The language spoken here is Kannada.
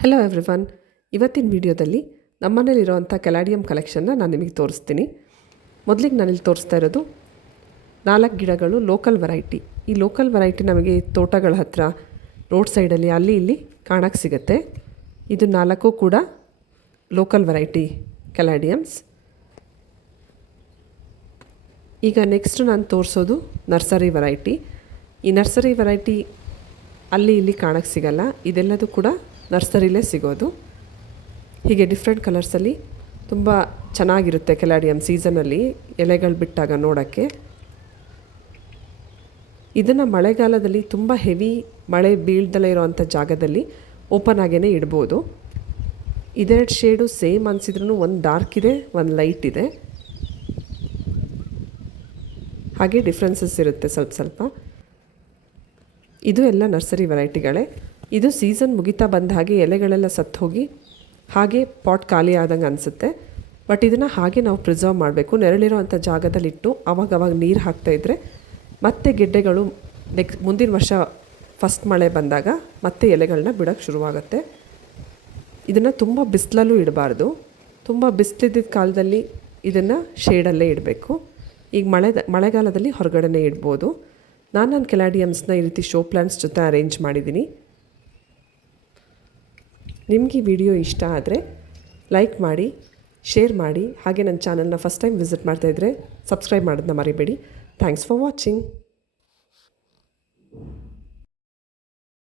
ಹಲೋ ಎವ್ರಿವನ್, ಇವತ್ತಿನ ವಿಡಿಯೋದಲ್ಲಿ ನಮ್ಮನೇಲಿರುವಂಥ ಕೆಲಾಡಿಯಂ ಕಲೆಕ್ಷನ್ನ ನಾನು ನಿಮಗೆ ತೋರಿಸ್ತೀನಿ. ಮೊದಲಿಗೆ ನಾನಿಲ್ಲಿ ತೋರಿಸ್ತಾ ಇರೋದು 4 ಗಿಡಗಳು ಲೋಕಲ್ ವೆರೈಟಿ. ಈ ಲೋಕಲ್ ವೆರೈಟಿ ನಮಗೆ ತೋಟಗಳ ಹತ್ರ, ರೋಡ್ ಸೈಡಲ್ಲಿ ಅಲ್ಲಿ ಇಲ್ಲಿ ಕಾಣಕ್ಕೆ ಸಿಗುತ್ತೆ. ಇದು 4 ಕೂಡ ಲೋಕಲ್ ವೆರೈಟಿ ಕೆಲಾಡಿಯಮ್ಸ್. ಈಗ ನೆಕ್ಸ್ಟ್ ನಾನು ತೋರಿಸೋದು ನರ್ಸರಿ ವೆರೈಟಿ. ಈ ನರ್ಸರಿ ವೆರೈಟಿ ಅಲ್ಲಿ ಇಲ್ಲಿ ಕಾಣಕ್ಕೆ ಸಿಗಲ್ಲ, ಇದೆಲ್ಲದೂ ಕೂಡ ನರ್ಸರಿಲೇ ಸಿಗೋದು. ಹೀಗೆ ಡಿಫ್ರೆಂಟ್ ಕಲರ್ಸಲ್ಲಿ ತುಂಬ ಚೆನ್ನಾಗಿರುತ್ತೆ ಕೆಲಾಡಿಯಮ್ ಸೀಸನಲ್ಲಿ ಎಲೆಗಳು ಬಿಟ್ಟಾಗ ನೋಡೋಕ್ಕೆ. ಇದನ್ನು ಮಳೆಗಾಲದಲ್ಲಿ ತುಂಬ ಹೆವಿ ಮಳೆ ಬೀಳ್ದಲೇ ಇರೋವಂಥ ಜಾಗದಲ್ಲಿ ಓಪನ್ ಆಗೇ ಇಡ್ಬೋದು. ಇದೆರಡು ಶೇಡು ಸೇಮ್ ಅನಿಸಿದ್ರೂ ಒಂದು ಡಾರ್ಕ್ ಇದೆ, ಒಂದು ಲೈಟ್ ಇದೆ. ಹಾಗೆ ಡಿಫ್ರೆನ್ಸಸ್ ಇರುತ್ತೆ ಸ್ವಲ್ಪ ಸ್ವಲ್ಪ. ಇದು ಎಲ್ಲ ನರ್ಸರಿ ವೆರೈಟಿಗಳೇ. ಇದು ಸೀಸನ್ ಮುಗಿತಾ ಬಂದ ಹಾಗೆ ಎಲೆಗಳೆಲ್ಲ ಸತ್ತು ಹೋಗಿ ಹಾಗೆ ಪಾಟ್ ಖಾಲಿ ಆದಂಗೆ ಅನಿಸುತ್ತೆ. ಬಟ್ ಇದನ್ನು ಹಾಗೆ ನಾವು ಪ್ರಿಸರ್ವ್ ಮಾಡಬೇಕು. ನೆರಳಿರೋ ಅಂಥ ಜಾಗದಲ್ಲಿಟ್ಟು ಅವಾಗವಾಗ ನೀರು ಹಾಕ್ತಾಯಿದ್ರೆ ಮತ್ತೆ ಗೆಡ್ಡೆಗಳು ಮುಂದಿನ ವರ್ಷ ಫಸ್ಟ್ ಮಳೆ ಬಂದಾಗ ಮತ್ತೆ ಎಲೆಗಳನ್ನ ಬಿಡೋಕ್ಕೆ ಶುರುವಾಗುತ್ತೆ. ಇದನ್ನು ತುಂಬ ಬಿಸಿಲಲ್ಲೂ ಇಡಬಾರ್ದು. ತುಂಬ ಬಿಸಿಲಿದ್ದ ಕಾಲದಲ್ಲಿ ಇದನ್ನು ಶೇಡಲ್ಲೇ ಇಡಬೇಕು. ಈಗ ಮಳೆಗಾಲದಲ್ಲಿ ಹೊರಗಡೆನೇ ಇಡ್ಬೋದು. ನಾನು ಕೆಲಾಡಿಯಮ್ಸ್ನ ಈ ರೀತಿ ಶೋ ಪ್ಲಾಂಟ್ಸ್ ಜೊತೆ ಅರೇಂಜ್ ಮಾಡಿದ್ದೀನಿ. ನಿಮಗೆ ಈ ವಿಡಿಯೋ ಇಷ್ಟ ಆದರೆ ಲೈಕ್ ಮಾಡಿ, ಶೇರ್ ಮಾಡಿ. ಹಾಗೆ ನನ್ನ ಚಾನಲ್ನ ಫಸ್ಟ್ ಟೈಮ್ ವಿಸಿಟ್ ಮಾಡ್ತಾಯಿದ್ರೆ ಸಬ್ಸ್ಕ್ರೈಬ್ ಮಾಡೋದನ್ನ ಮರಿಬೇಡಿ. Thanks for watching.